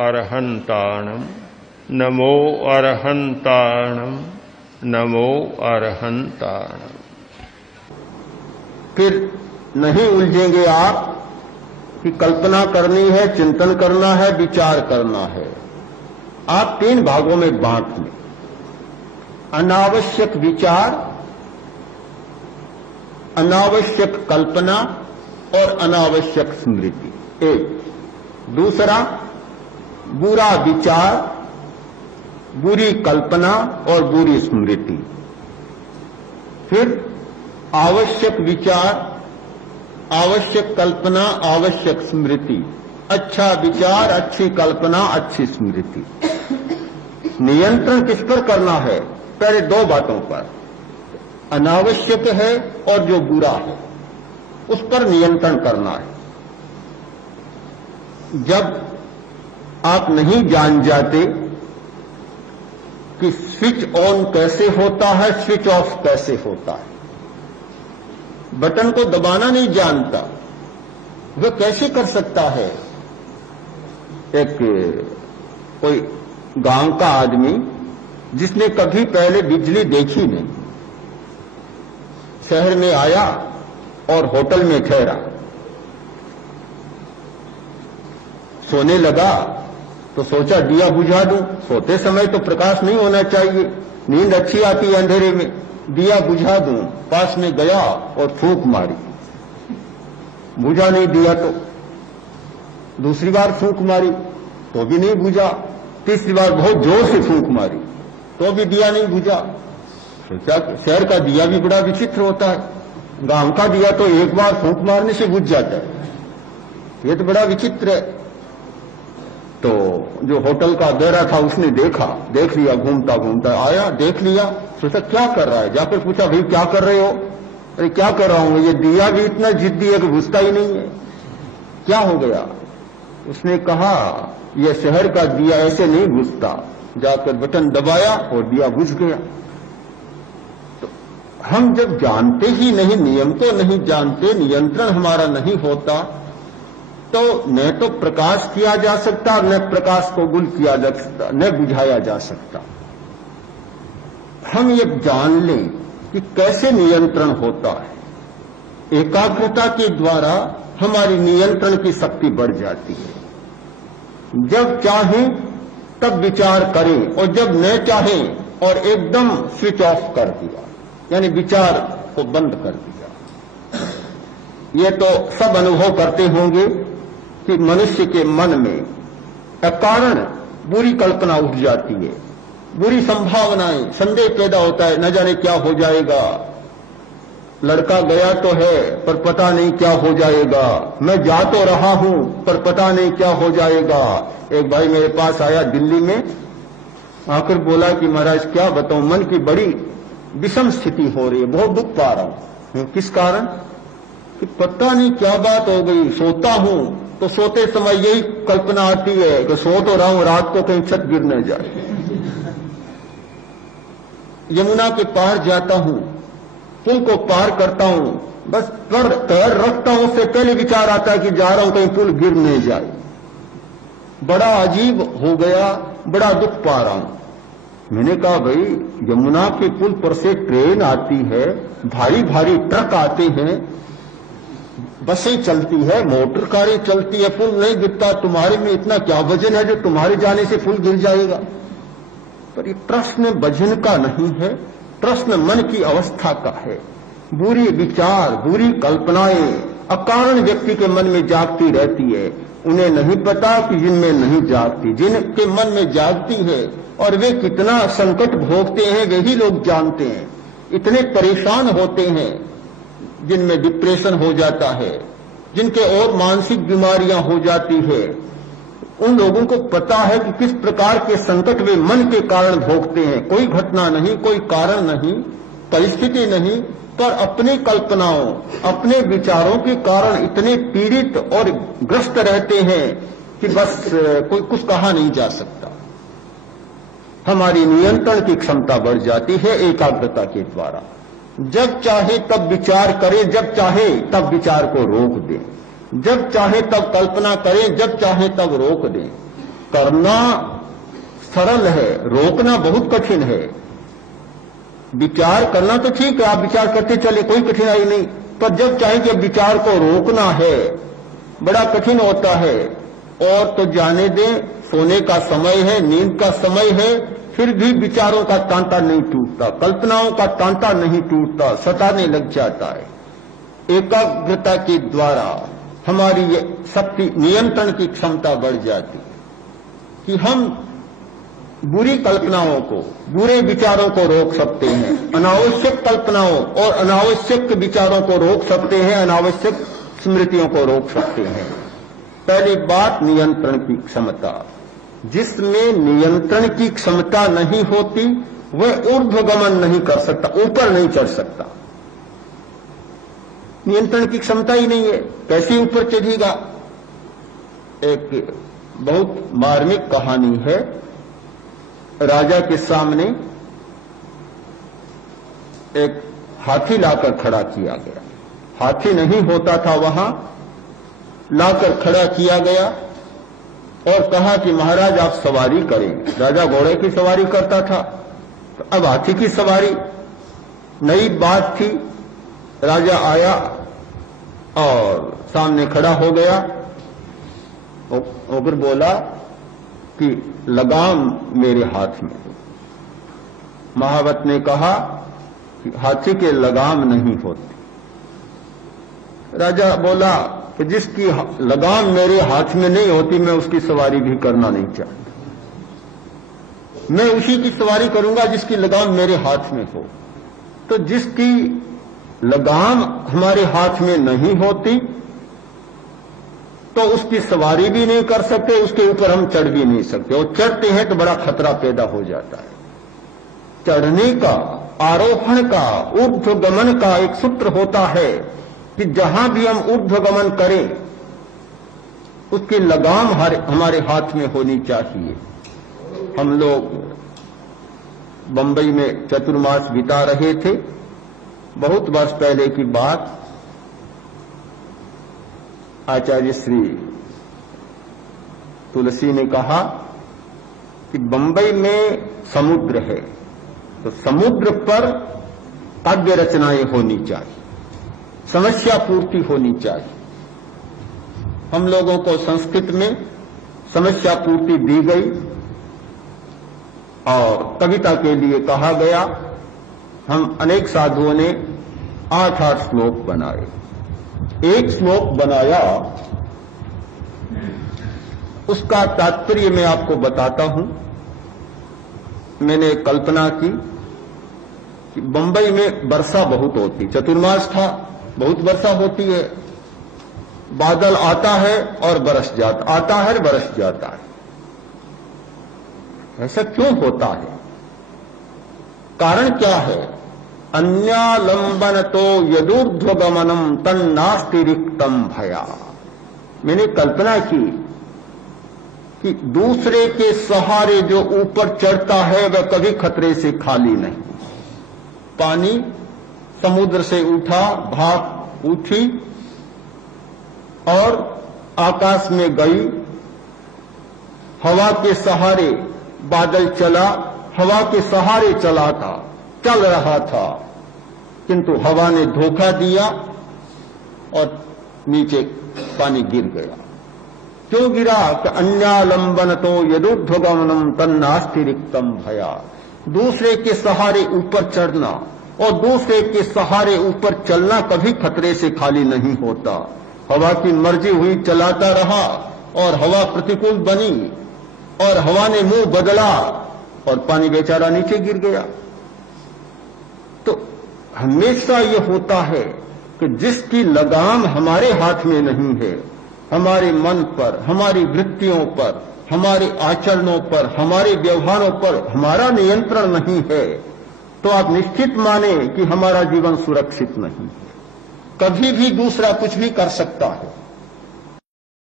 अरहन्ताणम् नमो अरहन्ताणम् नमो अरहन्ताणम्। फिर नहीं उलझेंगे आप कि कल्पना करनी है, चिंतन करना है, विचार करना है। आप 3 भागों में बांट लें, अनावश्यक विचार, अनावश्यक कल्पना और अनावश्यक स्मृति। एक दूसरा, बुरा विचार, बुरी कल्पना और बुरी स्मृति। फिर आवश्यक विचार, आवश्यक कल्पना, आवश्यक स्मृति, अच्छा विचार, अच्छी कल्पना, अच्छी स्मृति। नियंत्रण किस पर करना है? पहले 2 बातों पर, अनावश्यक है और जो बुरा है उस पर नियंत्रण करना है। जब आप नहीं जान जाते कि स्विच ऑन कैसे होता है, स्विच ऑफ कैसे होता है, बटन को दबाना नहीं जानता, वह कैसे कर सकता है? एक कोई गांव का आदमी जिसने कभी पहले बिजली देखी नहीं, शहर में आया और होटल में ठहरा, सोने लगा तो सोचा दिया बुझा दूं। सोते समय तो प्रकाश नहीं होना चाहिए, नींद अच्छी आती है अंधेरे में। दिया बुझा दूं, पास में गया और फूंक मारी, बुझा नहीं दिया। तो दूसरी बार फूंक मारी तो भी नहीं बुझा, तीसरी बार बहुत जोर से फूंक मारी तो भी दिया नहीं बुझा। सोचा शहर का दिया भी बड़ा विचित्र होता है, गांव का दिया तो एक बार फूंक मारने से बुझ जाता है, ये तो बड़ा विचित्र है। तो जो होटल का बेरा था उसने देख लिया, घूमता घूमता आया, देख लिया, सोचा क्या कर रहा है, जाकर पूछा भाई क्या कर रहे हो? अरे क्या कर रहा हूं, ये दिया भी इतना जिद्दी है कि बुझता ही नहीं है, क्या हो गया? उसने कहा यह शहर का दिया ऐसे नहीं बुझता। जाकर बटन दबाया और दिया बुझ गया। तो हम जब जानते ही नहीं, नियम तो नहीं जानते, नियंत्रण हमारा नहीं होता, तो न तो प्रकाश किया जा सकता और न प्रकाश को गुल किया जा सकता, न बुझाया जा सकता। हम ये जान लें कि कैसे नियंत्रण होता है। एकाग्रता के द्वारा हमारी नियंत्रण की शक्ति बढ़ जाती है। जब चाहें तब विचार करें और जब न चाहें और एकदम स्विच ऑफ कर दिया, यानी विचार को बंद कर दिया। ये तो सब अनुभव करते होंगे कि मनुष्य के मन में अकारण बुरी कल्पना उठ जाती है, बुरी संभावनाएं, संदेह पैदा होता है, न जाने क्या हो जाएगा। लड़का गया तो है पर पता नहीं क्या हो जाएगा, मैं जा तो रहा हूं पर पता नहीं क्या हो जाएगा। एक भाई मेरे पास आया दिल्ली में, आकर बोला कि महाराज क्या बताऊं, मन की बड़ी विषम स्थिति हो रही है, बहुत दुख पा रहा हूं। किस कारण? कि पता नहीं क्या बात हो गई, सोता हूं तो सोते समय यही कल्पना आती है कि सो तो रहा हूं, रात को कहीं छत गिर न जाए। यमुना के पार जाता हूं, पुल को पार करता हूं, बस पैर रखता हूं, उससे पहले विचार आता है कि जा रहा हूं कहीं पुल गिर नहीं जाए। बड़ा अजीब हो गया, बड़ा दुख पा रहा हूं। मैंने कहा भाई यमुना के पुल पर से ट्रेन आती है, भारी भारी ट्रक आते हैं, बसें चलती है, मोटर कारें चलती है, पुल नहीं गिरता। तुम्हारे में इतना क्या वजन है जो तुम्हारे जाने से पुल गिर जाएगा? पर ये प्रश्न वजन का नहीं है, प्रश्न मन की अवस्था का है। बुरी विचार, बुरी कल्पनाएं अकारण व्यक्ति के मन में जागती रहती है। उन्हें नहीं पता कि जिनमें नहीं जागती, जिनके मन में जागती है और वे कितना संकट भोगते हैं वही लोग जानते हैं। इतने परेशान होते हैं, जिनमें डिप्रेशन हो जाता है, जिनके और मानसिक बीमारियां हो जाती है, उन लोगों को पता है कि किस प्रकार के संकट वे मन के कारण भोगते हैं। कोई घटना नहीं, कोई कारण नहीं, परिस्थिति नहीं, पर अपनी कल्पनाओं, अपने विचारों के कारण इतने पीड़ित और ग्रस्त रहते हैं कि बस कोई कुछ कहा नहीं जा सकता। हमारी नियंत्रण की क्षमता बढ़ जाती है एकाग्रता के द्वारा। जब चाहे तब विचार करें, जब चाहे तब विचार को रोक दें, जब चाहे तब कल्पना करें, जब चाहे तब रोक दें। करना सरल है, रोकना बहुत कठिन है। विचार करना तो ठीक है, आप विचार करते चले, कोई कठिनाई नहीं, पर जब चाहे कि विचार को रोकना है बड़ा कठिन होता है। और तो जाने दें, सोने का समय है, नींद का समय है, फिर भी विचारों का तांता नहीं टूटता, कल्पनाओं का तांता नहीं टूटता, सताने लग जाता है। एकाग्रता के द्वारा हमारी ये शक्ति, नियंत्रण की क्षमता बढ़ जाती है कि हम बुरी कल्पनाओं को, बुरे विचारों को रोक सकते हैं, अनावश्यक कल्पनाओं और अनावश्यक विचारों को रोक सकते हैं, अनावश्यक स्मृतियों को रोक सकते हैं। पहली बात नियंत्रण की क्षमता। जिसमें नियंत्रण की क्षमता नहीं होती वह ऊर्ध्वगमन नहीं कर सकता, ऊपर नहीं चढ़ सकता। नियंत्रण की क्षमता ही नहीं है, कैसे ऊपर चढ़ेगा। एक बहुत मार्मिक कहानी है। राजा के सामने एक हाथी लाकर खड़ा किया गया। हाथी नहीं होता था, वहां लाकर खड़ा किया गया और कहा कि महाराज आप सवारी करें। राजा घोड़े की सवारी करता था, तो अब हाथी की सवारी नई बात थी। राजा आया और सामने खड़ा हो गया और फिर बोला कि लगाम मेरे हाथ में। महावत ने कहा कि हाथी के लगाम नहीं होते। राजा बोला कि जिसकी लगाम मेरे हाथ में नहीं होती मैं उसकी सवारी भी करना नहीं चाहता। मैं उसी की सवारी करूंगा जिसकी लगाम मेरे हाथ में हो। तो जिसकी लगाम हमारे हाथ में नहीं होती तो उसकी सवारी भी नहीं कर सकते, उसके ऊपर हम चढ़ भी नहीं सकते, और चढ़ते हैं तो बड़ा खतरा पैदा हो जाता है। चढ़ने का, आरोहण का, ऊर्ध्वगमन का एक सूत्र होता है कि जहां भी हम ऊर्ध्वगमन करें उसकी लगाम हमारे हाथ में होनी चाहिए। हम लोग बंबई में चतुर्मास बिता रहे थे, बहुत वर्ष पहले की बात। आचार्य श्री तुलसी ने कहा कि बंबई में समुद्र है तो समुद्र पर काव्य रचनाएं होनी चाहिए, समस्या पूर्ति होनी चाहिए। हम लोगों को संस्कृत में समस्या पूर्ति दी गई और कविता के लिए कहा गया। हम अनेक साधुओं ने 8-8 श्लोक बनाए। एक श्लोक बनाया, उसका तात्पर्य मैं आपको बताता हूं। मैंने कल्पना की कि बंबई में वर्षा बहुत होती, चतुर्मास था, बहुत वर्षा होती है, बादल आता है और बरस जाता, आता है बरस जाता है। ऐसा क्यों होता है? कारण क्या है? अन्यालंबन तो यदूर्ध्वगमनम तन्नास्ति रिक्तम भया। मैंने कल्पना की कि दूसरे के सहारे जो ऊपर चढ़ता है वह कभी खतरे से खाली नहीं। पानी समुद्र से उठा, भाप उठी और आकाश में गई, हवा के सहारे बादल चला, हवा के सहारे चला था, चल रहा था, किंतु हवा ने धोखा दिया और नीचे पानी गिर गया। क्यों गिरा? कि अन्यालंबन तो यदूर्ध्वगमनम तन्नास्ति रिक्तम भया। दूसरे के सहारे ऊपर चढ़ना और दूसरे के सहारे ऊपर चलना कभी खतरे से खाली नहीं होता। हवा की मर्जी हुई, चलाता रहा और हवा प्रतिकूल बनी और हवा ने मुंह बदला और पानी बेचारा नीचे गिर गया। तो हमेशा ये होता है कि जिसकी लगाम हमारे हाथ में नहीं है, हमारे मन पर, हमारी वृत्तियों पर, हमारे आचरणों पर, हमारे व्यवहारों पर हमारा नियंत्रण नहीं है, तो आप निश्चित माने कि हमारा जीवन सुरक्षित नहीं है। कभी भी दूसरा कुछ भी कर सकता है।